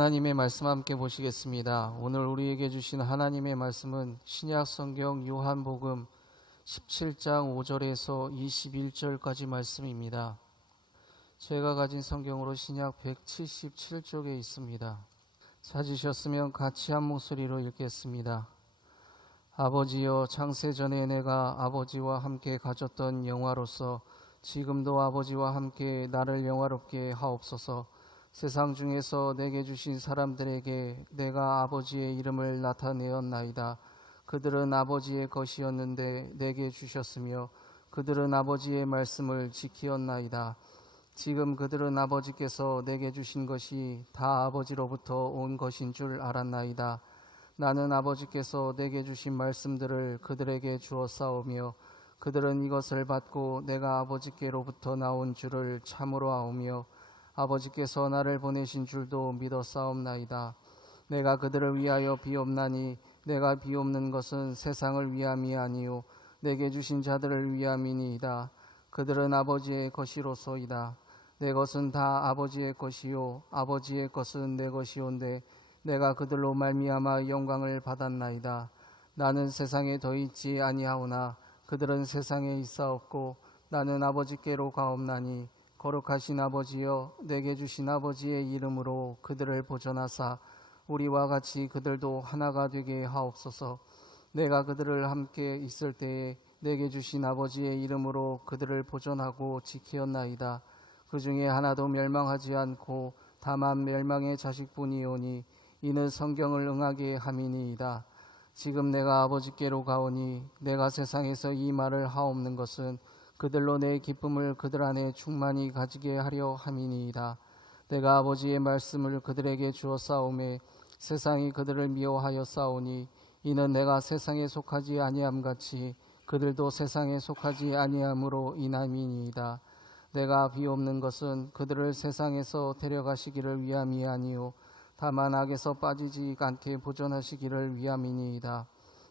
하나님의 말씀 함께 보시겠습니다. 오늘 우리에게 주신 하나님의 말씀은 신약 성경 요한복음 17장 5절에서 21절까지 말씀입니다. 제가 가진 성경으로 신약 177쪽에 있습니다. 찾으셨으면 같이 한 목소리로 읽겠습니다. 아버지여, 창세전에 내가 아버지와 함께 가졌던 영화로서 지금도 아버지와 함께 나를 영화롭게 하옵소서. 세상 중에서 내게 주신 사람들에게 내가 아버지의 이름을 나타내었나이다. 그들은 아버지의 것이었는데 내게 주셨으며 그들은 아버지의 말씀을 지키었나이다. 지금 그들은 아버지께서 내게 주신 것이 다 아버지로부터 온 것인 줄 알았나이다. 나는 아버지께서 내게 주신 말씀들을 그들에게 주었사오며 그들은 이것을 받고 내가 아버지께로부터 나온 줄을 참으로 아오며 아버지께서 나를 보내신 줄도 믿었사옵나이다. 내가 그들을 위하여 비옵나니 내가 비옵는 것은 세상을 위함이 아니요 내게 주신 자들을 위함이니이다. 그들은 아버지의 것이로소이다. 내 것은 다 아버지의 것이요 아버지의 것은 내 것이온데 내가 그들로 말미암아 영광을 받았나이다. 나는 세상에 더 있지 아니하오나 그들은 세상에 있사옵고 나는 아버지께로 가옵나니 거룩하신 아버지여, 내게 주신 아버지의 이름으로 그들을 보존하사 우리와 같이 그들도 하나가 되게 하옵소서. 내가 그들을 함께 있을 때에 내게 주신 아버지의 이름으로 그들을 보존하고 지키었나이다. 그 중에 하나도 멸망하지 않고 다만 멸망의 자식뿐이오니 이는 성경을 응하게 함이니이다. 지금 내가 아버지께로 가오니 내가 세상에서 이 말을 하옵는 것은 그들로 내 기쁨을 그들 안에 충만히 가지게 하려 함이니이다. 내가 아버지의 말씀을 그들에게 주었사오매 세상이 그들을 미워하여 싸우니 이는 내가 세상에 속하지 아니함 같이 그들도 세상에 속하지 아니함으로 인함이니이다. 내가 비옵는 것은 그들을 세상에서 데려가시기를 위함이 아니요 다만 악에서 빠지지 않게 보존하시기를 위함이니이다.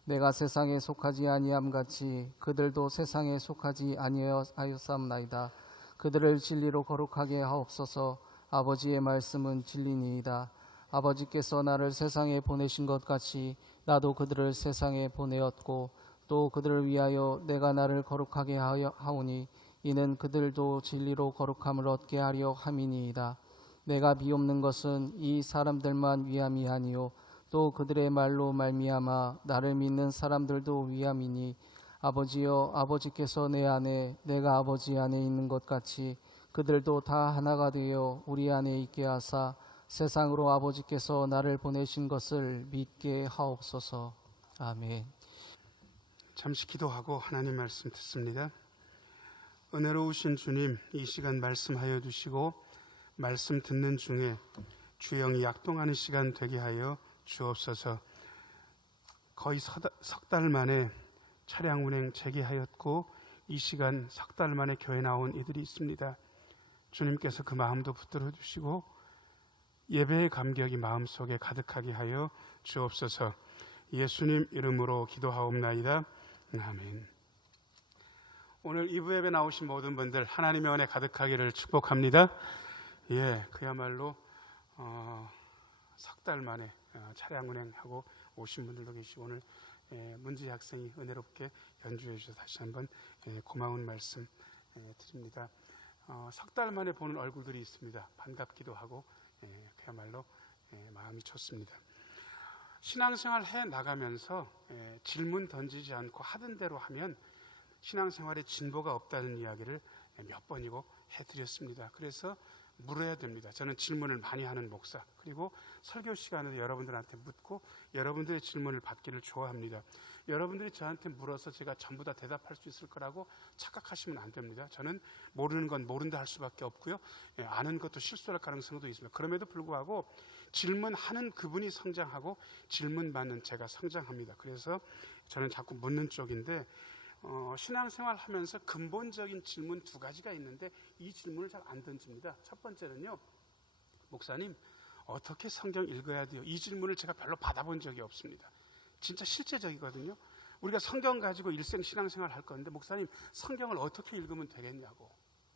내가 세상에 속하지 아니함 같이 그들도 세상에 속하지 아니하였사옵나이다. 그들을 진리로 거룩하게 하옵소서. 아버지의 말씀은 진리니이다. 아버지께서 나를 세상에 보내신 것 같이 나도 그들을 세상에 보내었고 또 그들을 위하여 내가 나를 거룩하게 하오니 이는 그들도 진리로 거룩함을 얻게 하려 함이니이다. 내가 비옵는 것은 이 사람들만 위함이 아니요 또 그들의 말로 말미암아 나를 믿는 사람들도 위함이니 아버지여, 아버지께서 내 안에 내가 아버지 안에 있는 것 같이 그들도 다 하나가 되어 우리 안에 있게 하사 세상으로 아버지께서 나를 보내신 것을 믿게 하옵소서. 아멘. 잠시 기도하고 하나님 말씀 듣습니다. 은혜로우신 주님, 이 시간 말씀하여 주시고 말씀 듣는 중에 주영이 약동하는 시간 되게 하여 주옵소서. 거의 석 달 만에 차량 운행 재개하였고 이 시간 석 달 만에 교회 나온 이들이 있습니다. 주님께서 그 마음도 붙들어 주시고 예배의 감격이 마음속에 가득하게 하여 주옵소서. 예수님 이름으로 기도하옵나이다. 아멘. 오늘 2부 예배 나오신 모든 분들 하나님의 은혜 가득하기를 축복합니다. 그야말로 석 달 만에 차량 운행하고 오신 분들도 계시고 오늘 문지 학생이 은혜롭게 연주해 주셔서 다시 한번 고마운 말씀 드립니다. 석 달 만에 보는 얼굴들이 있습니다. 반갑기도 하고 그야말로 마음이 좋습니다. 신앙생활 해 나가면서 질문 던지지 않고 하던 대로 하면 신앙생활에 진보가 없다는 이야기를 몇 번이고 해드렸습니다. 그래서 물어야 됩니다. 저는 질문을 많이 하는 목사, 그리고 설교 시간에도 여러분들한테 묻고 여러분들의 질문을 받기를 좋아합니다. 여러분들이 저한테 물어서 제가 전부 다 대답할 수 있을 거라고 착각하시면 안 됩니다. 저는 모르는 건 모른다 할 수밖에 없고요. 아는 것도 실수할 가능성도 있습니다. 그럼에도 불구하고 질문하는 그분이 성장하고 질문받는 제가 성장합니다. 그래서 저는 자꾸 묻는 쪽인데 신앙생활 하면서 근본적인 질문 두 가지가 있는데 이 질문을 잘 안 던집니다. 첫 번째는요, 목사님 어떻게 성경 읽어야 돼요? 이 질문을 제가 별로 받아본 적이 없습니다. 진짜 실제적이거든요. 우리가 성경 가지고 일생 신앙생활 할 건데 목사님 성경을 어떻게 읽으면 되겠냐고,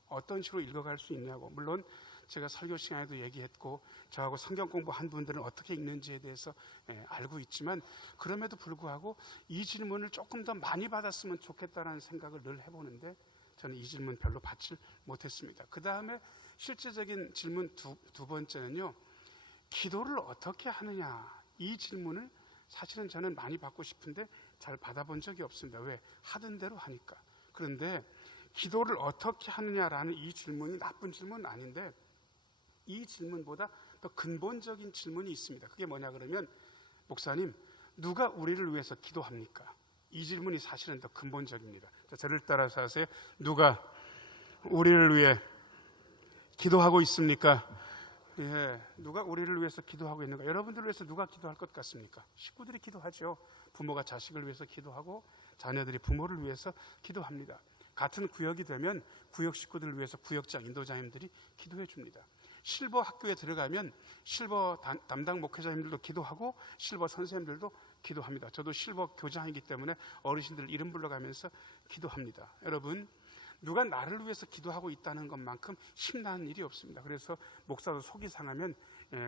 어떤 식으로 읽어갈 수 있냐고. 물론 제가 설교 시간에도 얘기했고 저하고 성경 공부한 분들은 어떻게 읽는지에 대해서 알고 있지만 그럼에도 불구하고 이 질문을 조금 더 많이 받았으면 좋겠다는 생각을 늘 해보는데 저는 이 질문 별로 받지 못했습니다. 그 다음에 실제적인 질문 두 번째는요, 기도를 어떻게 하느냐, 이 질문을 사실은 저는 많이 받고 싶은데 잘 받아본 적이 없습니다. 왜? 하던 대로 하니까. 그런데 기도를 어떻게 하느냐라는 이 질문이 나쁜 질문은 아닌데 이 질문보다 더 근본적인 질문이 있습니다. 그게 뭐냐 그러면, 목사님, 누가 우리를 위해서 기도합니까? 이 질문이 사실은 더 근본적입니다. 자, 저를 따라서 하세요. 누가 우리를 위해 기도하고 있습니까? 예, 누가 우리를 위해서 기도하고 있는가? 여러분들을 위해서 누가 기도할 것 같습니까? 식구들이 기도하죠. 부모가 자식을 위해서 기도하고 자녀들이 부모를 위해서 기도합니다. 같은 구역이 되면 구역 식구들을 위해서 구역장, 인도자님들이 기도해 줍니다. 실버 학교에 들어가면 실버 담당 목회자님들도 기도하고 실버 선생님들도 기도합니다. 저도 실버 교장이기 때문에 어르신들 이름 불러가면서 기도합니다. 여러분, 누가 나를 위해서 기도하고 있다는 것만큼 힘나는 일이 없습니다. 그래서 목사도 속이 상하면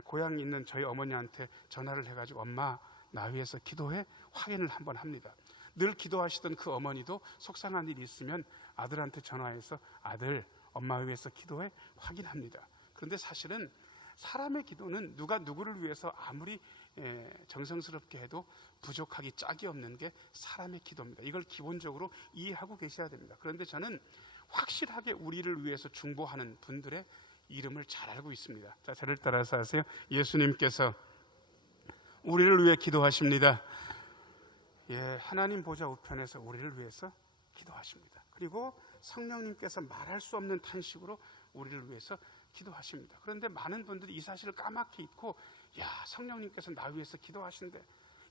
고향에 있는 저희 어머니한테 전화를 해가지고 엄마, 나 위해서 기도해? 확인을 한번 합니다. 늘 기도하시던 그 어머니도 속상한 일이 있으면 아들한테 전화해서 아들, 엄마 위해서 기도해? 확인합니다. 그런데 사실은 사람의 기도는 누가 누구를 위해서 아무리 정성스럽게 해도 부족하기 짝이 없는 게 사람의 기도입니다. 이걸 기본적으로 이해하고 계셔야 됩니다. 그런데 저는 확실하게 우리를 위해서 중보하는 분들의 이름을 잘 알고 있습니다. 자, 저를 따라서 하세요. 예수님께서 우리를 위해 기도하십니다. 예, 하나님 보좌 우편에서 우리를 위해서 기도하십니다. 그리고 성령님께서 말할 수 없는 탄식으로 우리를 위해서 기도하십니다. 그런데 많은 분들이 이 사실을 까맣게 잊고, 야, 성령님께서 나 위해서 기도하신대,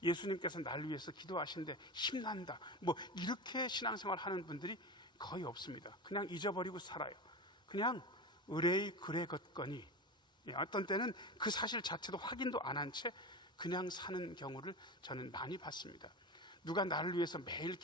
예수님께서 나를 위해서 기도하신대, 힘난다, 뭐 이렇게 신앙생활 하는 분들이 거의 없습니다. 그냥 잊어버리고 살아요. 그냥 의뢰의 글에 걷거니, 어떤 때는 그 사실 자체도 확인도 안 한 채 그냥 사는 경우를 저는 많이 봤습니다. 누가 나를 위해서 매일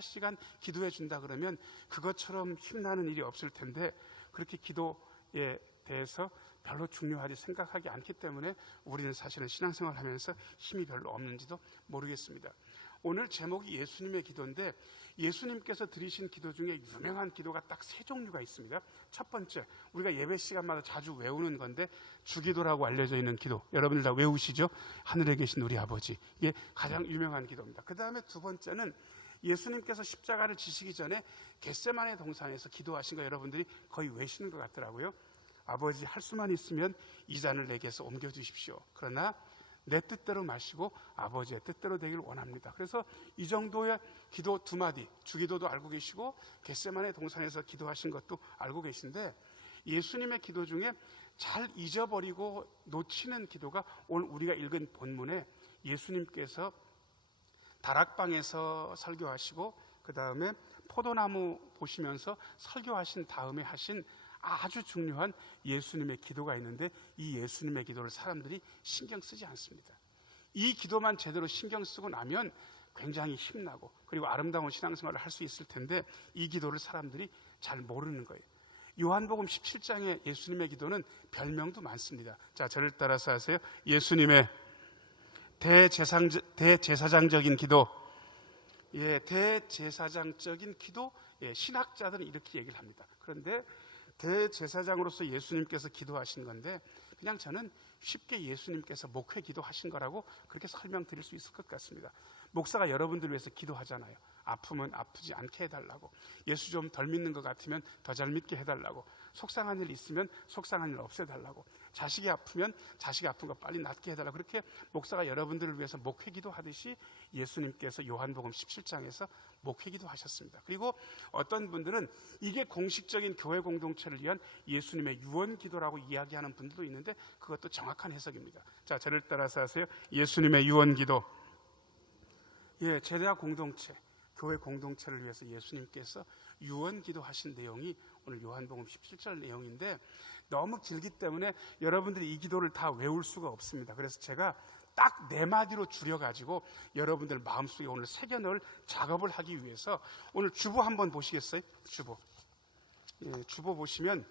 시간 기도해 준다 그러면 그것처럼 힘나는 일이 없을 텐데, 그렇게 기도에 대해서 별로 중요하게 생각하지 않기 때문에 우리는 사실은 신앙생활을 하면서 힘이 별로 없는지도 모르겠습니다. 오늘 제목이 예수님의 기도인데, 예수님께서 드리신 기도 중에 유명한 기도가 딱 세 종류가 있습니다. 첫 번째, 우리가 예배 시간마다 자주 외우는 건데 주기도라고 알려져 있는 기도, 여러분들 다 외우시죠? 하늘에 계신 우리 아버지, 이게 가장 유명한 기도입니다. 그 다음에 두 번째는 예수님께서 십자가를 지시기 전에 겟세마네 동산에서 기도하신 거 여러분들이 거의 외시는 것 같더라고요. 아버지, 할 수만 있으면 이 잔을 내게서 옮겨주십시오. 그러나 내 뜻대로 마시고 아버지의 뜻대로 되길 원합니다. 그래서 이 정도의 기도 두 마디, 주기도도 알고 계시고 겟세마네 동산에서 기도하신 것도 알고 계신데, 예수님의 기도 중에 잘 잊어버리고 놓치는 기도가 오늘 우리가 읽은 본문에 예수님께서 다락방에서 설교하시고 그 다음에 포도나무 보시면서 설교하신 다음에 하신 아주 중요한 예수님의 기도가 있는데, 이 예수님의 기도를 사람들이 신경 쓰지 않습니다. 이 기도만 제대로 신경 쓰고 나면 굉장히 힘나고 그리고 아름다운 신앙생활을 할 수 있을 텐데, 이 기도를 사람들이 잘 모르는 거예요. 요한복음 17장의 예수님의 기도는 별명도 많습니다. 자, 저를 따라서 하세요. 예수님의 대제사장적인 기도. 예, 대제사장적인 기도. 예, 신학자들은 이렇게 얘기를 합니다. 그런데 대제사장으로서 예수님께서 기도하신 건데, 그냥 저는 쉽게 예수님께서 목회 기도하신 거라고 그렇게 설명드릴 수 있을 것 같습니다. 목사가 여러분들 위해서 기도하잖아요. 아프면 아프지 않게 해달라고, 예수 좀 덜 믿는 것 같으면 더 잘 믿게 해달라고, 속상한 일 있으면 속상한 일 없애달라고, 자식이 아프면 자식이 아픈 거 빨리 낫게 해달라고, 그렇게 목사가 여러분들을 위해서 목회 기도하듯이 예수님께서 요한복음 17장에서 목회 기도하셨습니다. 그리고 어떤 분들은 이게 공식적인 교회 공동체를 위한 예수님의 유언 기도라고 이야기하는 분들도 있는데, 그것도 정확한 해석입니다. 자, 저를 따라서 하세요. 예수님의 유언 기도. 예, 제자 공동체, 교회 공동체를 위해서 예수님께서 유언 기도하신 내용이 오늘 요한복음 17절 내용인데, 너무 길기 때문에 여러분들이 이 기도를 다 외울 수가 없습니다. 그래서 제가 딱 4마디로 줄여가지고 여러분들 마음속에 오늘 새겨넣을 작업을 하기 위해서 오늘 주보 한번 보시겠어요? 주보. 예, 주보 보시면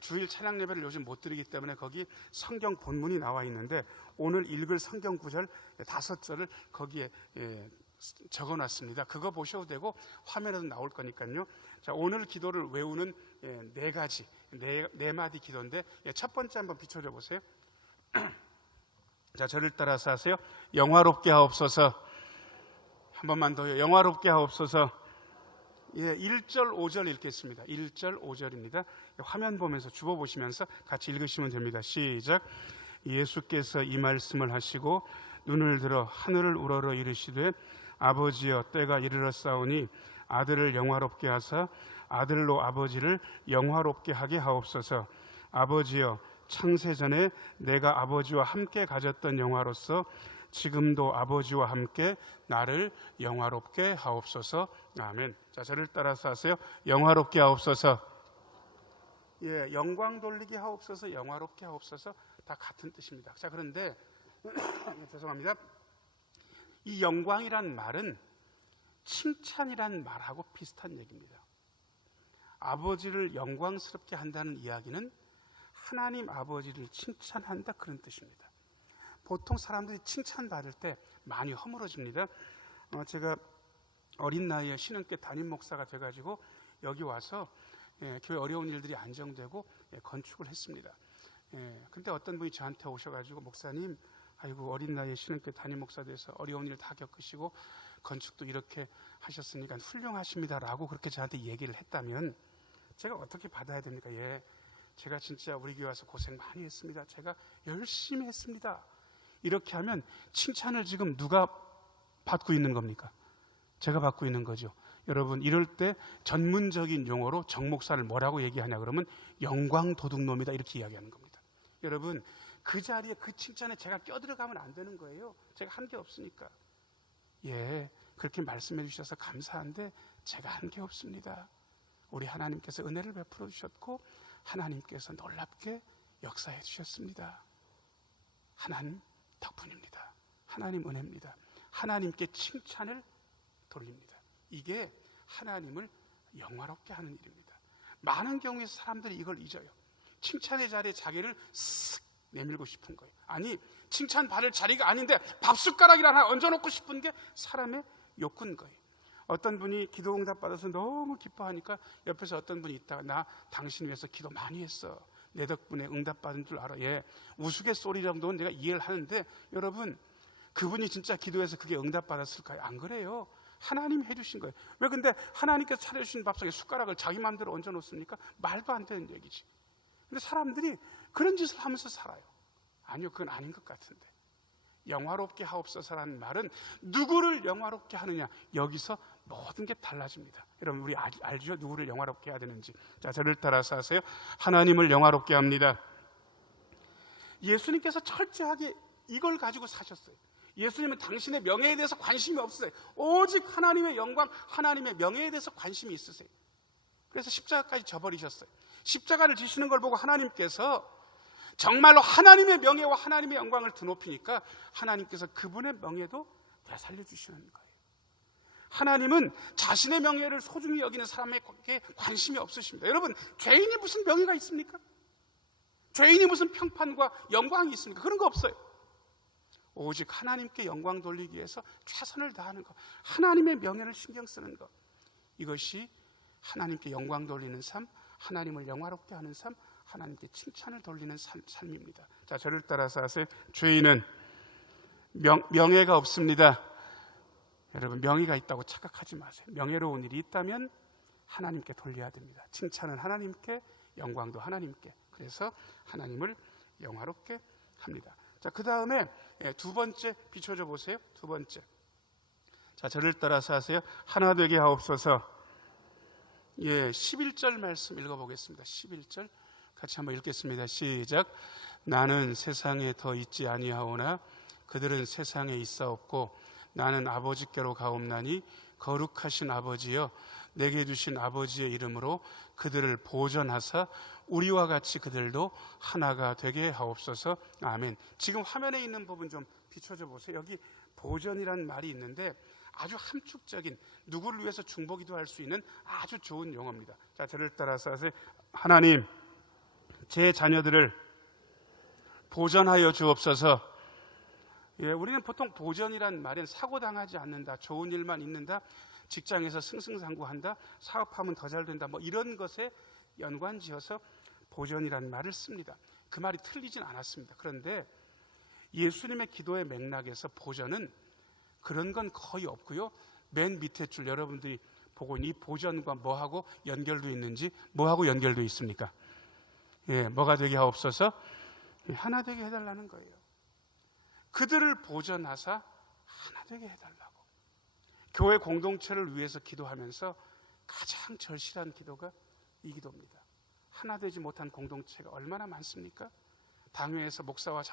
주일 찬양 예배를 요즘 못 드리기 때문에 거기 성경 본문이 나와 있는데 오늘 읽을 성경 구절 5절을 거기에 적어놨습니다. 그거 보셔도 되고 화면에도 나올 거니까요. 자, 오늘 기도를 외우는 네 가지, 네 마디 기도인데 첫 번째 한번 비춰줘 보세요. 자, 저를 따라서 하세요. 영화롭게 하옵소서. 한 번만 더요. 영화롭게 하옵소서. 1절 5절 읽겠습니다. 1절 5절입니다. 화면 보면서 주보 보시면서 같이 읽으시면 됩니다. 시작. 예수께서 이 말씀을 하시고 눈을 들어 하늘을 우러러 이르시되 아버지여 때가 이르렀사오니 아들을 영화롭게 하사 아들로 아버지를 영화롭게 하게 하옵소서. 아버지여 창세전에 내가 아버지와 함께 가졌던 영화로서 지금도 아버지와 함께 나를 영화롭게 하옵소서. 아멘. 자, 저를 따라서 하세요. 영화롭게 하옵소서. 영광 돌리게 하옵소서, 영화롭게 하옵소서 다 같은 뜻입니다. 자, 그런데 죄송합니다. 이 영광이란 말은 칭찬이란 말하고 비슷한 얘기입니다. 아버지를 영광스럽게 한다는 이야기는 하나님 아버지를 칭찬한다 그런 뜻입니다. 보통 사람들이 칭찬받을 때 많이 허물어집니다. 제가 어린 나이에 신흥교 담임 목사가 돼가지고 여기 와서 교회 어려운 일들이 안정되고 건축을 했습니다. 근데 어떤 분이 저한테 오셔가지고 목사님, 아이고 어린 나이에 신흥교 담임 목사 돼서 어려운 일 다 겪으시고 건축도 이렇게 하셨으니까 훌륭하십니다라고 그렇게 저한테 얘기를 했다면 제가 어떻게 받아야 됩니까? 제가 진짜 우리 교회 와서 고생 많이 했습니다. 제가 열심히 했습니다. 이렇게 하면 칭찬을 지금 누가 받고 있는 겁니까? 제가 받고 있는 거죠. 여러분, 이럴 때 전문적인 용어로 정목사를 뭐라고 얘기하냐 그러면 영광 도둑놈이다 이렇게 이야기하는 겁니다. 여러분, 그 자리에 그 칭찬에 제가 껴들어가면 안 되는 거예요. 제가 한 게 없으니까. 그렇게 말씀해 주셔서 감사한데 제가 한 게 없습니다. 우리 하나님께서 은혜를 베풀어 주셨고 하나님께서 놀랍게 역사해 주셨습니다. 하나님 덕분입니다. 하나님 은혜입니다. 하나님께 칭찬을 돌립니다. 이게 하나님을 영화롭게 하는 일입니다. 많은 경우에 사람들이 이걸 잊어요. 칭찬의 자리에 자기를 쓱 내밀고 싶은 거예요. 아니, 칭찬 받을 자리가 아닌데 밥숟가락이라 하나 얹어놓고 싶은 게 사람의 욕구인 거예요. 어떤 분이 기도 응답 받아서 너무 기뻐하니까 옆에서 어떤 분이 있다가 나 당신 위해서 기도 많이 했어. 내 덕분에 응답 받은 줄 알아. 우스갯소리 정도는 내가 이해를 하는데 여러분, 그분이 진짜 기도해서 그게 응답 받았을까요? 안 그래요. 하나님 해주신 거예요. 왜 근데 하나님께서 차려주신 밥상에 숟가락을 자기 마음대로 얹어 놓습니까? 말도 안 되는 얘기지. 근데 사람들이 그런 짓을 하면서 살아요. 아니요, 그건 아닌 것 같은데. 영화롭게 하옵소서라는 말은 누구를 영화롭게 하느냐, 여기서 모든 게 달라집니다. 여러분, 우리 알죠? 누구를 영화롭게 해야 되는지. 자, 저를 따라서 하세요. 하나님을 영화롭게 합니다. 예수님께서 철저하게 이걸 가지고 사셨어요. 예수님은 당신의 명예에 대해서 관심이 없으세요. 오직 하나님의 영광, 하나님의 명예에 대해서 관심이 있으세요. 그래서 십자가까지 져버리셨어요. 십자가를 지시는 걸 보고 하나님께서 정말로 하나님의 명예와 하나님의 영광을 드높이니까 하나님께서 그분의 명예도 되살려주시는 거예요. 하나님은 자신의 명예를 소중히 여기는 사람에게 관심이 없으십니다. 여러분, 죄인이 무슨 명예가 있습니까? 죄인이 무슨 평판과 영광이 있습니까? 그런 거 없어요. 오직 하나님께 영광 돌리기 위해서 최선을 다하는 것, 하나님의 명예를 신경 쓰는 것, 이것이 하나님께 영광 돌리는 삶, 하나님을 영화롭게 하는 삶, 하나님께 칭찬을 돌리는 삶입니다. 자, 저를 따라서 하세요. 죄인은 명예가 없습니다. 여러분, 명예가 있다고 착각하지 마세요. 명예로운 일이 있다면 하나님께 돌려야 됩니다. 칭찬은 하나님께, 영광도 하나님께. 그래서 하나님을 영화롭게 합니다. 자, 그 다음에 두 번째 비춰줘 보세요. 두 번째. 자, 저를 따라서 하세요. 하나 되게 하옵소서. 11절 말씀 읽어보겠습니다. 11절 같이 한번 읽겠습니다. 시작. 나는 세상에 더 있지 아니하오나 그들은 세상에 있사옵고 나는 아버지께로 가옵나니 거룩하신 아버지여 내게 주신 아버지의 이름으로 그들을 보전하사 우리와 같이 그들도 하나가 되게 하옵소서. 아멘. 지금 화면에 있는 부분 좀 비춰줘 보세요. 여기 보전이라는 말이 있는데 아주 함축적인, 누구를 위해서 중보기도 할 수 있는 아주 좋은 용어입니다. 자, 저를 따라서 하세요. 하나님, 제 자녀들을 보전하여 주옵소서. 우리는 보통 보전이란 말은 사고당하지 않는다, 좋은 일만 있는다, 직장에서 승승장구한다, 사업하면 더 잘 된다, 뭐 이런 것에 연관지어서 보전이란 말을 씁니다. 그 말이 틀리진 않았습니다. 그런데 예수님의 기도의 맥락에서 보전은 그런 건 거의 없고요. 맨 밑에 줄 여러분들이 보고 이 보전과 뭐하고 연결되어 있는지, 뭐하고 연결되어 있습니까? 뭐가 되게 하옵소서? 하나 되게 해달라는 거예요. 그들을 보전하사 하나 되게 해달라고. 교회 공동체를 위해서 기도하면서 가장 절실한 기도가 이 기도입니다. 하나 되지 못한 공동체가 얼마나 많습니까? 당회에서 목사와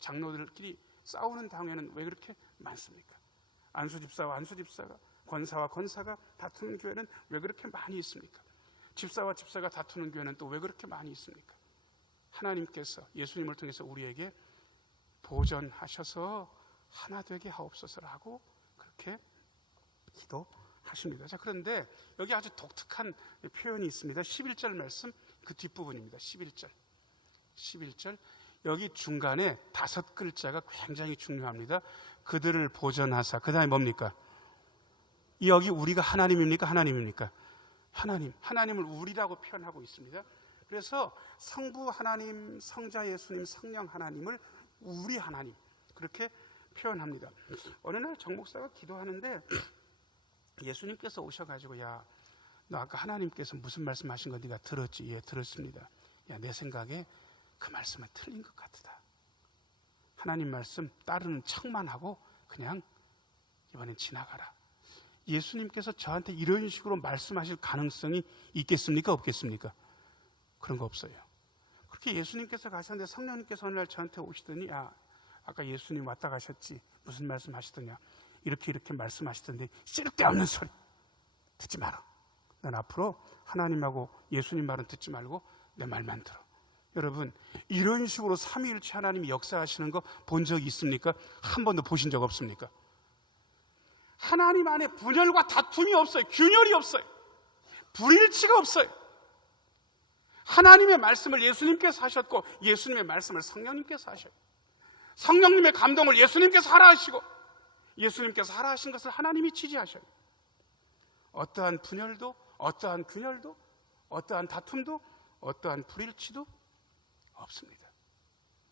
장로들끼리 싸우는 당회는 왜 그렇게 많습니까? 안수집사와 안수집사가, 권사와 권사가 다투는 교회는 왜 그렇게 많이 있습니까? 집사와 집사가 다투는 교회는 또 왜 그렇게 많이 있습니까? 하나님께서 예수님을 통해서 우리에게 보전하셔서 하나 되게 하옵소서라고 그렇게 기도하십니다. 자, 그런데 여기 아주 독특한 표현이 있습니다. 11절 말씀 그 뒷부분입니다. 11절 여기 중간에 5글자가 굉장히 중요합니다. 그들을 보전하사. 그 다음에 뭡니까? 여기 우리가 하나님입니까? 하나님입니까? 하나님을 우리라고 표현하고 있습니다. 그래서 성부 하나님, 성자 예수님, 성령 하나님을 우리 하나님 그렇게 표현합니다. 어느 날 정 목사가 기도하는데 예수님께서 오셔가지고 야, 너 아까 하나님께서 무슨 말씀하신 거 네가 들었지? 예, 들었습니다. 야, 내 생각에 그 말씀은 틀린 것 같다. 하나님 말씀 따르는 척만 하고 그냥 이번엔 지나가라. 예수님께서 저한테 이런 식으로 말씀하실 가능성이 있겠습니까? 없겠습니까? 그런 거 없어요. 그렇게 예수님께서 가셨는데 성령님께서 어느 날 저한테 오시더니 아까 예수님 왔다 가셨지? 무슨 말씀 하시더냐? 이렇게 말씀하시던데 쓸데없는 소리 듣지 마라. 넌 앞으로 하나님하고 예수님 말은 듣지 말고 내 말만 들어. 여러분, 이런 식으로 삼위일체 하나님이 역사하시는 거 본 적 있습니까? 한 번도 보신 적 없습니까? 하나님 안에 분열과 다툼이 없어요. 균열이 없어요. 불일치가 없어요. 하나님의 말씀을 예수님께서 하셨고 예수님의 말씀을 성령님께서 하셔요. 성령님의 감동을 예수님께서 하라 하시고 예수님께서 하라 하신 것을 하나님이 지지하셔요. 어떠한 분열도, 어떠한 균열도, 어떠한 다툼도, 어떠한 불일치도 없습니다.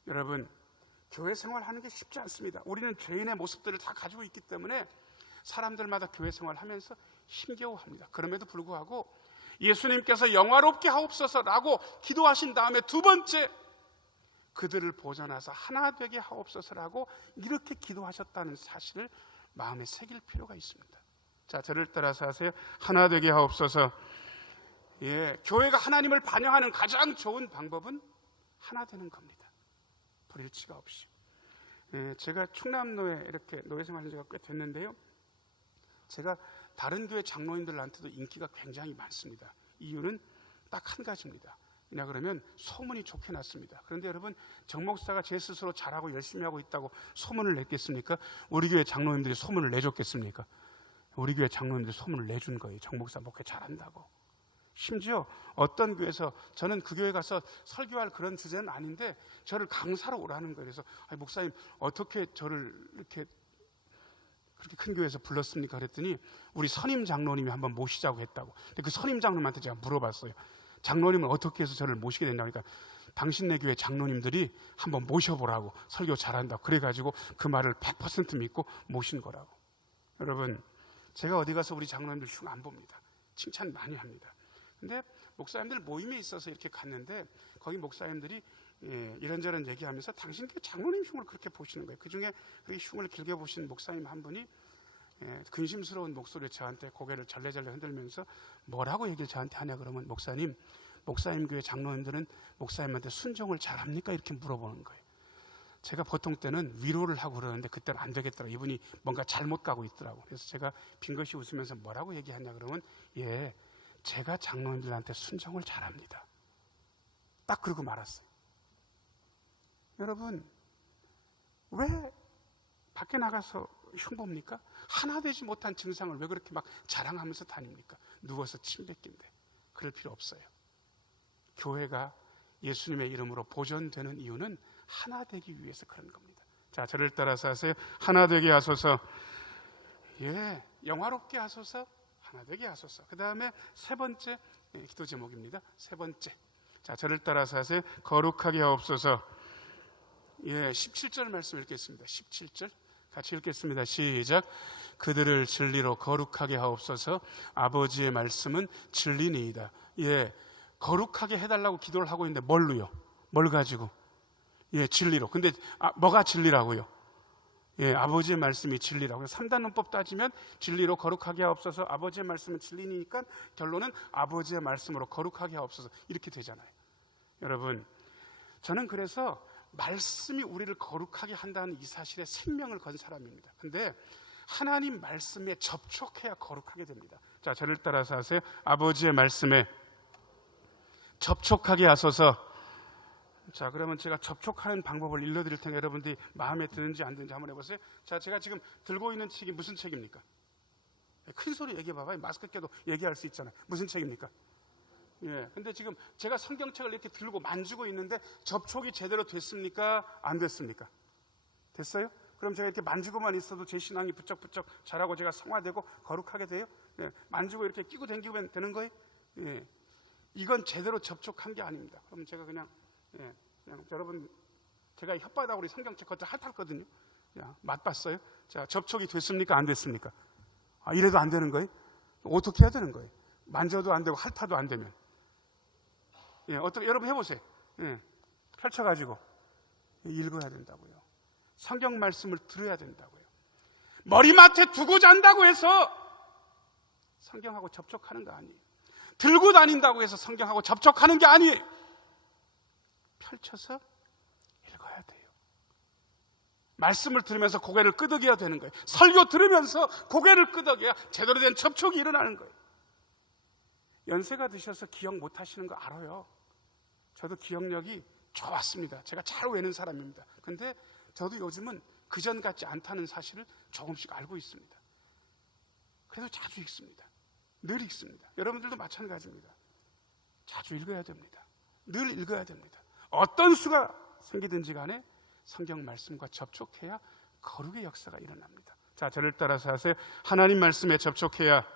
여러분, 교회 생활하는 게 쉽지 않습니다. 우리는 죄인의 모습들을 다 가지고 있기 때문에 사람들마다 교회 생활하면서 힘겨워합니다. 그럼에도 불구하고 예수님께서 영화롭게 하옵소서라고 기도하신 다음에 두 번째, 그들을 보전하사 하나 되게 하옵소서라고 이렇게 기도하셨다는 사실을 마음에 새길 필요가 있습니다. 자, 저를 따라서 하세요. 하나 되게 하옵소서. 교회가 하나님을 반영하는 가장 좋은 방법은 하나 되는 겁니다. 불일치가 없이. 제가 충남로에 이렇게 노예 생활한 지가 꽤 됐는데요. 제가 다른 교회 장로님들한테도 인기가 굉장히 많습니다. 이유는 딱 한 가지입니다. 왜냐 그러면 소문이 좋게 났습니다. 그런데 여러분, 정 목사가 제 스스로 잘하고 열심히 하고 있다고 소문을 냈겠습니까? 우리 교회 장로님들이 소문을 내줬겠습니까? 우리 교회 장로님들이 소문을 내준 거예요. 정 목사 목회 잘한다고. 심지어 어떤 교회에서, 저는 그 교회 가서 설교할 그런 주제는 아닌데 저를 강사로 오라는 거예요. 그래서 목사님 어떻게 저를 이렇게 그렇게 큰 교회에서 불렀습니까? 그랬더니 우리 선임 장로님이 한번 모시자고 했다고. 근데 그 선임 장로님한테 제가 물어봤어요. 장로님은 어떻게 해서 저를 모시게 됐냐고. 그러니까 당신네 교회 장로님들이 한번 모셔보라고, 설교 잘한다고. 그래가지고 그 말을 100% 믿고 모신 거라고. 여러분, 제가 어디 가서 우리 장로님들 흉 안 봅니다. 칭찬 많이 합니다. 근데 목사님들 모임에 있어서 이렇게 갔는데 거기 목사님들이 이런저런 얘기하면서 당신 그 장로님 흉을 그렇게 보시는 거예요. 그중에 그렇게 흉을 길게 보신 목사님 한 분이 근심스러운 목소리로 저한테 고개를 절레절레 흔들면서 뭐라고 얘기를 저한테 하냐 그러면, 목사님 교회 장로님들은 목사님한테 순종을 잘합니까? 이렇게 물어보는 거예요. 제가 보통 때는 위로를 하고 그러는데 그때는 안 되겠더라고요. 이분이 뭔가 잘못 가고 있더라고요. 그래서 제가 빙긋이 웃으면서 뭐라고 얘기하냐 그러면, 제가 장로님들한테 순종을 잘합니다. 딱 그러고 말았어요. 여러분, 왜 밖에 나가서 흉봅니까? 하나 되지 못한 증상을 왜 그렇게 막 자랑하면서 다닙니까? 누워서 침 뱉긴데. 그럴 필요 없어요. 교회가 예수님의 이름으로 보존되는 이유는 하나 되기 위해서 그런 겁니다. 자, 저를 따라서 하세요. 하나 되게 하소서. 예, 영화롭게 하소서. 하나 되게 하소서. 그 다음에 세 번째 기도 제목입니다. 세 번째. 자, 저를 따라서 하세요. 거룩하게 하옵소서. 예, 17절 말씀 읽겠습니다. 17절 같이 읽겠습니다. 시작. 그들을 진리로 거룩하게 하옵소서. 아버지의 말씀은 진리니이다. 예, 거룩하게 해달라고 기도를 하고 있는데 뭘로요? 뭘 가지고? 예, 진리로. 근데 뭐가 진리라고요? 예, 아버지의 말씀이 진리라고요. 3단 문법 따지면 진리로 거룩하게 하옵소서. 아버지의 말씀은 진리니까 결론은 아버지의 말씀으로 거룩하게 하옵소서. 이렇게 되잖아요. 여러분, 저는 그래서 말씀이 우리를 거룩하게 한다는 이 사실에 생명을 건 사람입니다. 근데 하나님 말씀에 접촉해야 거룩하게 됩니다. 자, 저를 따라서 하세요. 아버지의 말씀에 접촉하게 하소서. 자, 그러면 제가 접촉하는 방법을 일러드릴 테니까 여러분들이 마음에 드는지 안 드는지 한번 해보세요. 자, 제가 지금 들고 있는 책이 무슨 책입니까? 큰 소리 얘기해 봐봐요. 마스크 껴도 얘기할 수 있잖아요. 무슨 책입니까? 예, 근데 지금 제가 성경책을 이렇게 들고 만지고 있는데 접촉이 제대로 됐습니까? 안 됐습니까? 됐어요? 그럼 제가 이렇게 만지고만 있어도 제 신앙이 부쩍부쩍 자라고 제가 성화되고 거룩하게 돼요? 예, 만지고 이렇게 끼고 다니면 되는 거예요? 예, 이건 제대로 접촉한 게 아닙니다. 그럼 제가 그냥 여러분, 제가 혓바닥으로 성경책 겉을 핥았거든요. 야, 맛봤어요? 자, 접촉이 됐습니까? 안 됐습니까? 이래도 안 되는 거예요? 어떻게 해야 되는 거예요? 만져도 안 되고 핥아도 안 되면. 예, 어떻게, 여러분 해보세요. 예, 펼쳐가지고 읽어야 된다고요. 성경 말씀을 들어야 된다고요. 머리맡에 두고 잔다고 해서 성경하고 접촉하는 거 아니에요. 들고 다닌다고 해서 성경하고 접촉하는 게 아니에요. 펼쳐서 읽어야 돼요. 말씀을 들으면서 고개를 끄덕여야 되는 거예요. 설교 들으면서 고개를 끄덕여야 제대로 된 접촉이 일어나는 거예요. 연세가 드셔서 기억 못 하시는 거 알아요. 저도 기억력이 좋았습니다. 제가 잘 외는 사람입니다. 근데 저도 요즘은 그전 같지 않다는 사실을 조금씩 알고 있습니다. 그래도 자주 읽습니다. 늘 읽습니다. 여러분들도 마찬가지입니다. 자주 읽어야 됩니다. 늘 읽어야 됩니다. 어떤 수가 생기든지 간에 성경 말씀과 접촉해야 거룩의 역사가 일어납니다. 자, 저를 따라서 하세요. 하나님 말씀에 접촉해야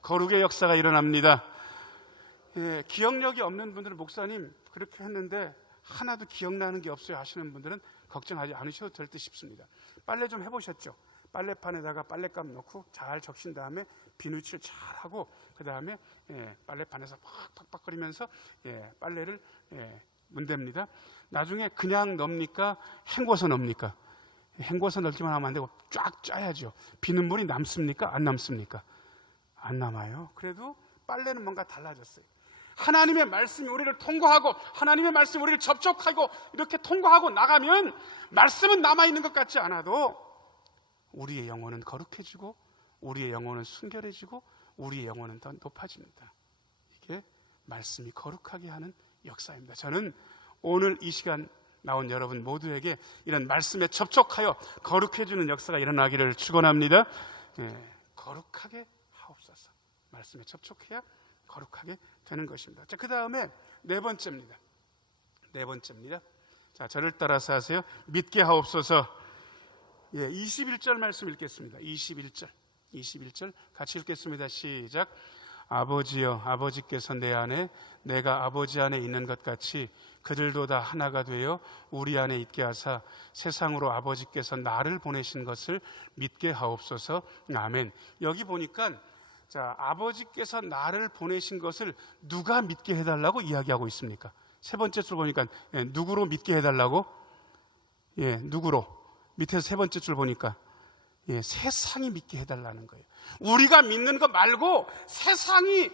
거룩의 역사가 일어납니다. 예, 기억력이 없는 분들은 목사님 그렇게 했는데 하나도 기억나는 게 없어요 하시는 분들은 걱정하지 않으셔도 될 듯 싶습니다. 빨래 좀 해보셨죠? 빨래판에다가 빨랫감 넣고 잘 적신 다음에 비누칠 잘 하고 그 다음에 빨래판에서 팍팍거리면서 빨래를 문댑니다. 나중에 그냥 넣습니까? 헹궈서 넣습니까? 헹궈서 넣기만 하면 안 되고 쫙 짜야죠. 비눗물이 남습니까? 안 남습니까? 안 남아요. 그래도 빨래는 뭔가 달라졌어요. 하나님의 말씀이 우리를 통과하고 하나님의 말씀이 우리를 접촉하고 이렇게 통과하고 나가면 말씀은 남아있는 것 같지 않아도 우리의 영혼은 거룩해지고 우리의 영혼은 순결해지고 우리의 영혼은 더 높아집니다. 이게 말씀이 거룩하게 하는 역사입니다. 저는 오늘 이 시간 나온 여러분 모두에게 이런 말씀에 접촉하여 거룩해지는 역사가 일어나기를 축원합니다. 거룩하게 하옵소서. 말씀에 접촉해야 거룩하게 되는 것입니다. 자, 그 다음에 네 번째입니다. 자, 저를 따라서 하세요. 믿게 하옵소서. 21절 말씀 읽겠습니다. 21절 같이 읽겠습니다. 시작. 아버지여, 아버지께서 내 안에 내가 아버지 안에 있는 것 같이 그들도 다 하나가 되어 우리 안에 있게 하사 세상으로 아버지께서 나를 보내신 것을 믿게 하옵소서. 아멘. 여기 보니까 자, 아버지께서 나를 보내신 것을 누가 믿게 해달라고 이야기하고 있습니까? 세 번째 줄 보니까 누구로 믿게 해달라고? 누구로? 밑에서 세 번째 줄 보니까 세상이 믿게 해달라는 거예요. 우리가 믿는 것 말고 세상이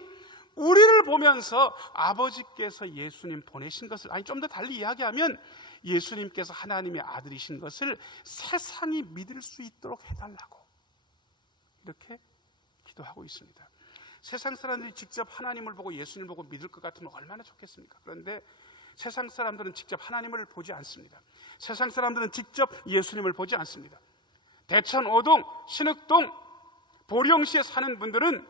우리를 보면서 아버지께서 예수님 보내신 것을, 아니 좀 더 달리 이야기하면 예수님께서 하나님의 아들이신 것을 세상이 믿을 수 있도록 해달라고 이렇게 기도하고 있습니다. 세상 사람들이 직접 하나님을 보고 예수님을 보고 믿을 것 같으면 얼마나 좋겠습니까? 그런데 세상 사람들은 직접 하나님을 보지 않습니다. 세상 사람들은 직접 예수님을 보지 않습니다. 대천, 오동, 신흑동, 보령시에 사는 분들은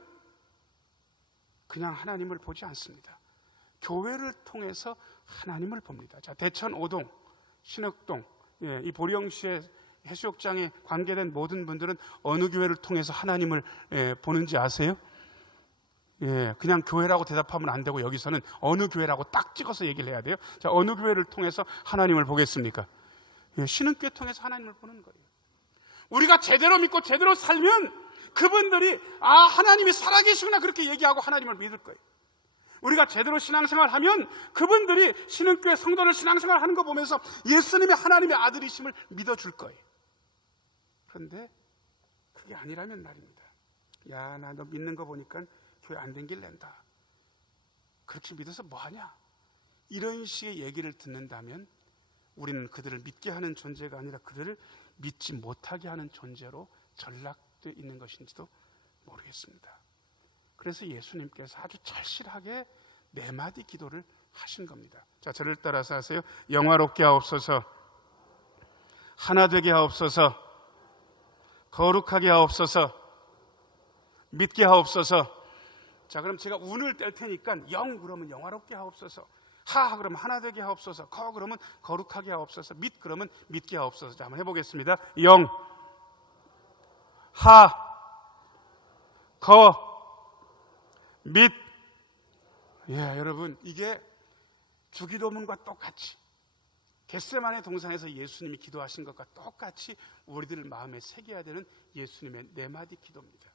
그냥 하나님을 보지 않습니다. 교회를 통해서 하나님을 봅니다. 자, 대천 5동, 신흑동, 이 보령시의 해수욕장에 관계된 모든 분들은 어느 교회를 통해서 하나님을 보는지 아세요? 그냥 교회라고 대답하면 안 되고 여기서는 어느 교회라고 딱 찍어서 얘기를 해야 돼요. 자, 어느 교회를 통해서 하나님을 보겠습니까? 신흥교회 통해서 하나님을 보는 거예요. 우리가 제대로 믿고 제대로 살면 그분들이 하나님이 살아계시구나 그렇게 얘기하고 하나님을 믿을 거예요. 우리가 제대로 신앙생활하면 그분들이 신흥교회 성도들 신앙생활하는 거 보면서 예수님이 하나님의 아들이심을 믿어줄 거예요. 그런데 그게 아니라면 말입니다. 야, 나 너 믿는 거 보니까 교회 안 댕길랜다. 그렇게 믿어서 뭐하냐? 이런 식의 얘기를 듣는다면 우리는 그들을 믿게 하는 존재가 아니라 그들을 믿지 못하게 하는 존재로 전락되어 있는 것인지도 모르겠습니다. 그래서 예수님께서 아주 절실하게 4마디 기도를 하신 겁니다. 자, 저를 따라서 하세요. 영화롭게 하옵소서, 하나 되게 하옵소서, 거룩하게 하옵소서, 믿게 하옵소서. 자, 그럼 제가 운을 뗄 테니까 영 그러면 영화롭게 하옵소서, 하 그러면 하나 되게 하옵소서, 거 그러면 거룩하게 하옵소서, 믿 그러면 믿게 하옵소서. 자, 한번 해보겠습니다. 영, 하, 거, 믿. 여러분, 이게 주기도문과 똑같이 겟세마네 동산에서 예수님이 기도하신 것과 똑같이 우리들 마음에 새겨야 되는 예수님의 4마디 기도입니다.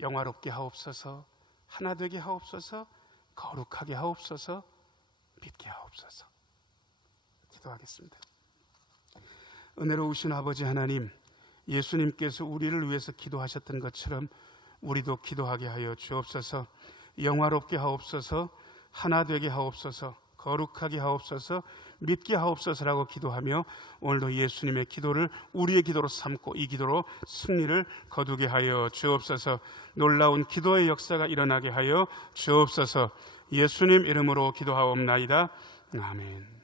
영화롭게 하옵소서, 하나 되게 하옵소서, 거룩하게 하옵소서, 믿게 하옵소서. 기도하겠습니다. 은혜로우신 아버지 하나님, 예수님께서 우리를 위해서 기도하셨던 것처럼 우리도 기도하게 하여 주옵소서. 영화롭게 하옵소서, 하나 되게 하옵소서, 거룩하게 하옵소서, 믿게 하옵소서라고 기도하며 오늘도 예수님의 기도를 우리의 기도로 삼고 이 기도로 승리를 거두게 하여 주옵소서. 놀라운 기도의 역사가 일어나게 하여 주옵소서. 예수님 이름으로 기도하옵나이다. 아멘.